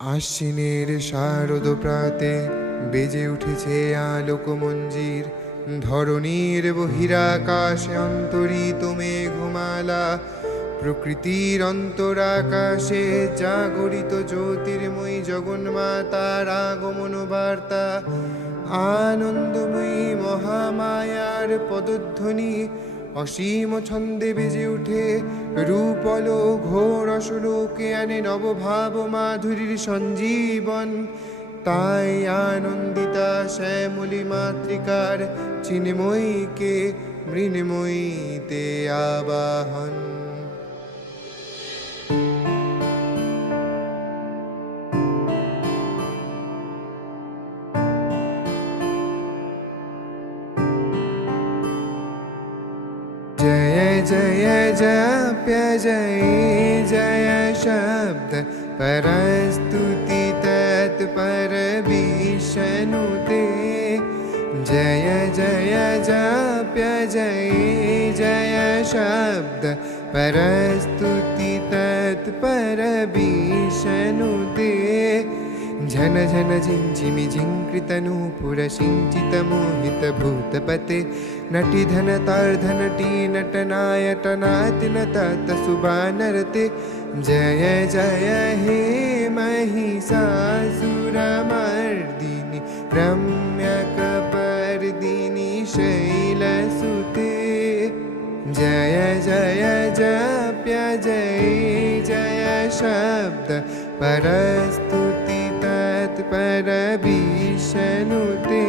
আশ্বিনের শারদ প্রাতে বেজে উঠেছে আলোক মঞ্জির। ধরণীর বহিরাকাশে অন্তরিত মেঘমালা, প্রকৃতির অন্তরাকাশে জাগরিত জ্যোতির্ময়ী জগন্মাতার আগমন বার্তা। আনন্দময়ী মহামায়ার পদধ্বনি অসীম ছন্দে বেজে উঠে রূপল ঘোর অশোকে আনে নবভাব মাধুরীর সঞ্জীবন। তাই আনন্দিতা শ্যামলী মাতৃকার চিন্ময়ীকে মৃন্ময়ীতে আবাহন। जय जय जप्य जय जय शब्द परस्तुति तत्पर विष्णुते। जय जय जप्य जय जय शब्द परस्तुति तत्पर विष्णुते। झन झन झिंझिमि झिंकृतनूपुर सिंचित मोहित भूतपते। नटी धन तार्धनटी नटनायटनाति नतात सुबानरते। जय जय हे महिषासुरमर्दिनि रम्यकपर्दिनि शैलसुते। जय जय जप्य जय जय शब्द परस्तुति तत्पर विष्णुते।